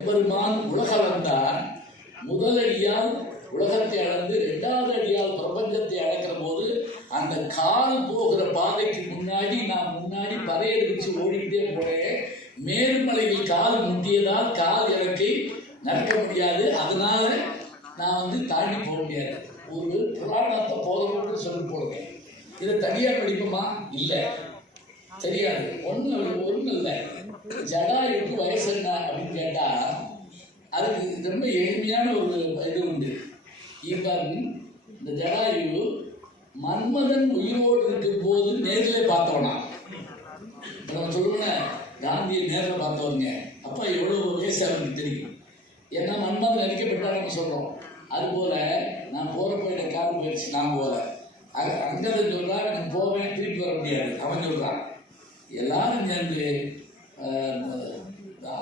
பெருமான் உலகளந்தான் முதல் அடியால் உலகத்தை அளந்து இரண்டாவது அடியால் பிரபஞ்சத்தை அழைக்கிற போது அந்த கால் போகிற பாதைக்கு முன்னாடி நான் முன்னாடி பறையடிச்சு ஓடிக்கிட்டே போனேன். மேல்மலையில் கால் முட்டியதால் கால் இறக்கை நடக்க முடியாது, அதனால நான் தாண்டி போக முடியாது. ஒரு புராணத்தை போதோடு சொல்லி போடுவேன். இதை தனியார் படிப்புமா? இல்லை, தெரியாது. ஒன்றும் இல்லை. ஜடாயுக்கு வயசு என்ன அப்படின்னு கேட்டால் அதுக்கு ரொம்ப எளிமையான ஒரு இது உண்டு. இவன் இந்த ஜடாயு மன்மதன் உயிரோடு இருக்கும் போது நேரில் பார்த்தோன்னா நம்ம சொல்லுவேன், காந்தியை நேரில் பார்த்தவங்க அப்போ எவ்வளோ வயசு அவனுக்கு தெரியும். ஏன்னா மன்மதன் அடிக்கப்பட்டா நம்ம சொல்கிறோம். அதுபோல் நான் போகிறப்ப எனக்கு கால் போயிடுச்சு, நான் போகல. அங்கே சொல்கிறான், எனக்கு போவேன், திருப்பி வர முடியாது. அவன் சொல்கிறான். எல்லாரும் சேர்ந்து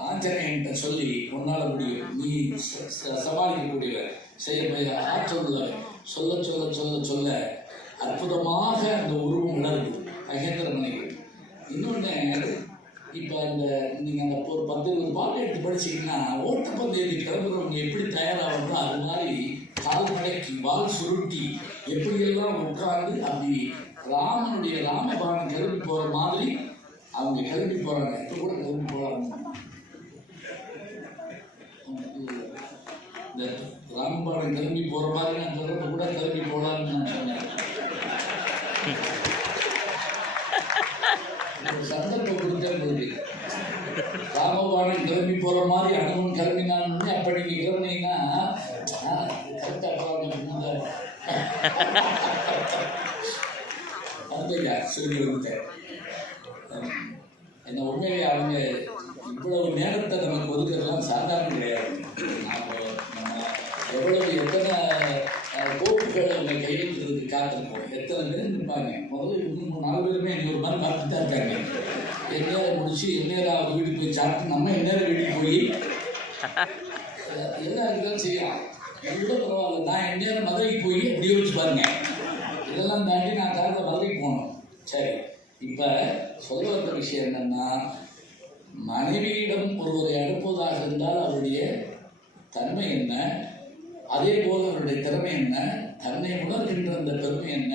ஆஞ்சநேயன்கிட்ட சொல்லி உன்னால் முடியும், நீ சமாளிக்கக்கூடிய செய்ய ஆற்றல் சொல்ல சொல்ல சொல்ல சொல்ல அற்புதமாக அந்த உருவம் வளருது மகேந்திர மனைவி. இன்னொன்று, இப்போ நீங்கள் அந்த ஒரு 10-20 பாட்டு எடுத்து படிச்சிங்கன்னா ஓட்டப்பந்தயத்துக்கு கிளம்புறவங்க எப்படி தயாராகிறதோ அது மாதிரி கால் மடக்கி வால் சுருட்டி எப்படியெல்லாம் உட்கார்ந்து அப்படி ராமனுடைய ராமபானம் கிளம்பி போகிற மாதிரி அவங்க கிளம்பி போகிறாங்க. இப்போ கூட கிளம்பி போகிறாங்க. இந்த ராமபானம் கிளம்பி போகிற மாதிரி நான் சொல்கிறப்ப கூட கிளம்பி போகலான்னு நான் சொன்னேன். சந்தர்ப்பம் கொடுத்தேன். ராமபானம் கிளம்பி போகிற மாதிரி அனுமன் கிளம்பினான்னு அப்போ நீங்கள் கிளம்பினீங்கன்னா கரெக்டாக அந்த சொல்லி வந்துட்டேன். என்ன உண்மையிலே அவங்க இவ்வளவு நேரத்தை நமக்கு ஒதுக்கிறதுலாம் சாதாரண கிடையாது. எத்தனை கோப்புகள் அவங்க கையெழுத்துறதுக்கு காத்திருக்கோம். எத்தனை பேர் இருப்பாங்க. முதல்ல 3-4 பேருமே எனக்கு ஒரு மாதிரி பார்த்துட்டு தான் இருக்காங்க. எந்நேரம் முடிச்சு எந்நேரம் அவங்க வீட்டுக்கு போய் சாப்பிட்டு நம்ம எந்நேரம் வீட்டுக்கு போய் எல்லாம் இதுதான் செய்யலாம். இது கூட பரவாயில்ல. நான் எந்நேரம் மதுரைக்கு போய் அப்படியே வச்சு பாருங்க. இதெல்லாம் தாண்டி நான் காலையில் மதுரைக்கு போனோம். சரி, இப்போ சொல்ல வந்த விஷயம் என்னன்னா, மனைவியிடம் ஒருவரை அனுப்புவதாக இருந்தால் அவருடைய தன்மை என்ன, அதே போல் அவருடைய திறமை என்ன, தன்னை உணர்கின்ற அந்த பெருமை என்ன,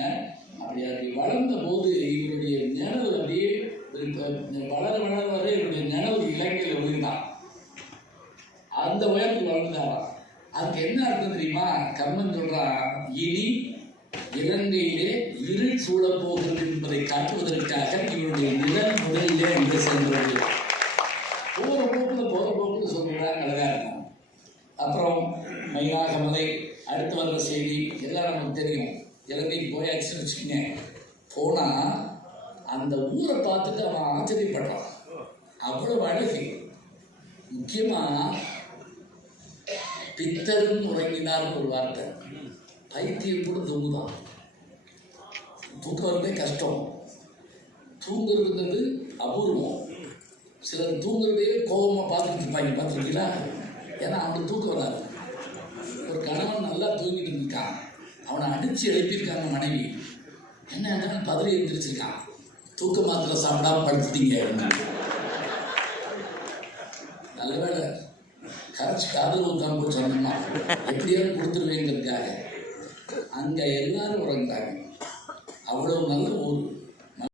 அப்படி வளர்ந்த போது இவருடைய நினைவு அப்படியே வளர வளர வர இவருடைய நினைவு இலங்கையில் உயிர்தான். அந்த உயரத்துக்கு வளர்ந்தாராம். அதுக்கு என்ன அர்த்தம் தெரியுமா? கர்மன் சொல்றான், இனி இலங்கையிலே இருள் சூழப் போகிறது என்பதை காட்டுவதற்காக இவருடைய நிழல் முதலிலே என்று சென்றது. போகிற போக்கில் சொல்கிறாங்க. அழகா இருக்கும். அப்புறம் மயிலாகமலை அடுத்து வர்ற செய்தி எல்லாம் நமக்கு தெரியும். இலங்கைக்கு போயாச்சுன்னு வச்சுக்கோங்க. போனால் அந்த ஊரை பார்த்துட்டு அவன் ஆச்சரியப்படுறான். அவ்வளவு அழகு. முக்கியமாக பித்தரும் உறங்கினார்னு ஒரு வார்த்தை. பைத்தியம் கூட தூங்குதான். தூக்கம் வரதே கஷ்டம். தூங்குறதுங்கிறது அபூர்வம். சிலர் தூங்குறதே கோபமாக பார்த்துருக்கீங்களா? ஏன்னா அவனுக்கு தூக்கம் வராது. ஒரு கணவன் நல்லா தூங்கிட்டு இருக்கான், அவனை அடித்து எழுப்பியிருக்காங்க மனைவி. என்ன பதறி எழுந்திரிச்சிருக்கான். தூக்க மாத்திரை சாப்பிடாம படுத்துட்டீங்க. நல்ல வேலை கரைச்சி காதல் ஊற்றாம சொன்னோம்னா எப்படியாவது கொடுத்துருவேங்கிறதுக்காக அங்கே எல்லாரும் உறங்குறாங்க. அவ்வளோ நல்ல ஊர்.